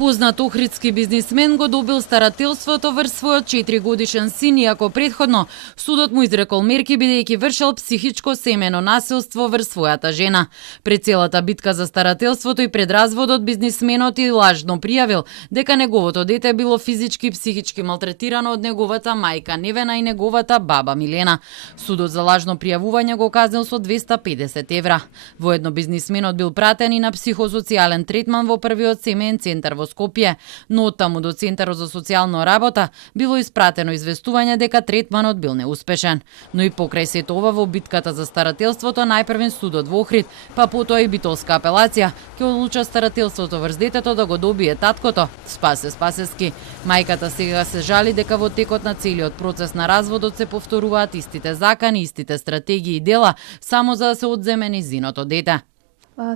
Познат охридски бизнисмен го добил старателството врз својот 4-годишен син, иако претходно судот му изрекол мерки бидејќи вршел психичко семено насилство врз својата жена. Пред целата битка за старателството и пред разводот бизнисменот и лажно пријавил дека неговото дете било физички и психички малтретирано од неговата мајка Невена и неговата баба Милена. Судот за лажно пријавување го казнил со 250 евра. Воедно бизнисменот бил пратен и на психосоцијален третман во првиот семеен центар во Скопје, но оттаму до Центарот за социјална работа било испратено известување дека третманот бил неуспешен. Но и покрај сето ова во битката за старателството најпрвен судот во Охрид, па потоа и битолска апелација, ќе одлуча старателството врз детето да го добие таткото Спасе Спасески. Мајката сега се жали дека во текот на целиот процес на разводот се повторуваат истите закани, истите стратегии и дела, само за да се одземе низиното дете.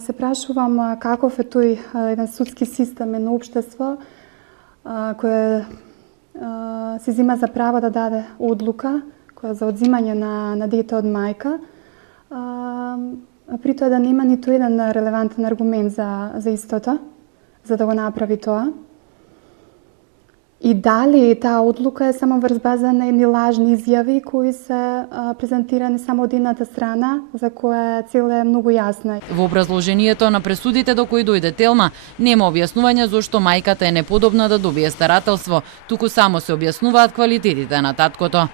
Се прашувам каков е тој еден судски систем, едно општество кое се зема за право да даде одлука која за одзимање на дете од мајка, при тоа да нема ниту еден релевантен аргумент за истото, за да го направи тоа. И дали таа одлука е само врз база на едни лажни изјави кои се презентирани само од едната страна, за која цел е многу јасна. Во образложението на пресудите до кои дојде Телма, нема објаснување зошто мајката е неподобна да добие старателство, туку само се објаснуваат квалитетите на таткото.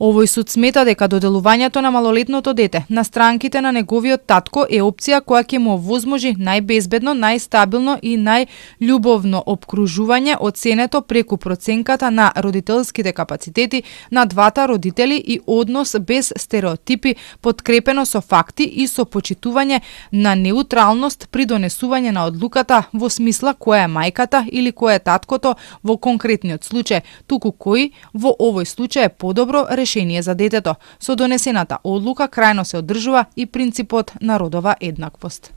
Овој суд смета дека доделувањето на малолетното дете на странките на неговиот татко е опција која ќе му овозможи најбезбедно, најстабилно и најљубовно опкружување оценето преку проценката на родителските капацитети на двата родители и однос без стереотипи, подкрепено со факти и со почитување на неутралност при донесување на одлуката во смисла која е мајката или која е таткото во конкретниот случај, туку кој во овој случај е подобро решение за детето. Со донесената одлука крајно се одржува и принципот на родова еднаквост.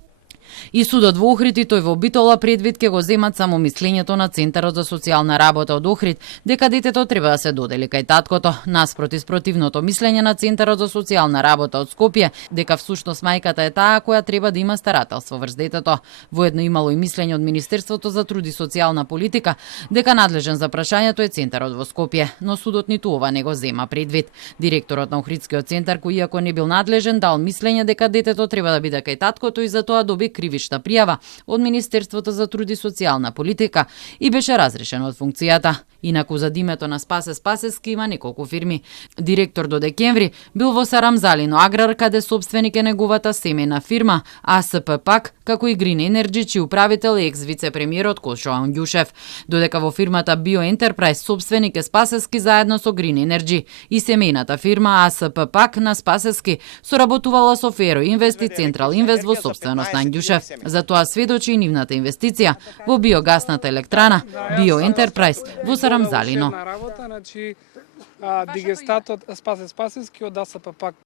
И судот во Охрид и тој во Битола предвид ќе го земат само мислењето на Центарот за социјална работа од Охрид дека детето треба да се додели кај таткото, наспроти спротивното мислење на Центарот за социјална работа од Скопје дека всушност мајката е таа која треба да има старателство врз детето. Воедно имало и мислење од Министерството за труд и социјална политика дека надлежен за прашањето е Центарот во Скопје, но судот ниту ова не го зема предвид. Директорот на Охридскиот центар, кој иако не бил надлежен, дал мислење дека детето треба да биде кај таткото и затоа доби кривична пријава од Министерството за труд и социјална политика и беше разрешен од функцијата. Инаку за името на Спасе Спасески има неколку фирми. Директор до декември бил во Сарамзалино Аграр, каде собственик е неговата семејна фирма АСП ПАК, како и Green Energy, чиј управител е екс-вице-премиерот Кошо Ангјушев. Додека во фирмата Bio Enterprise собственик е Спасески заедно со Green Energy и семејната фирма АСП ПАК на Спасески соработувала со Феро Инвест и Централ Инвест во собственост на Ангјушев. За тоа сведочи и нивната инвестиција во биогасната електрана Bio Enterprise во Сарамзалино. Дигестатот Спасе Спасески од АСП ПАК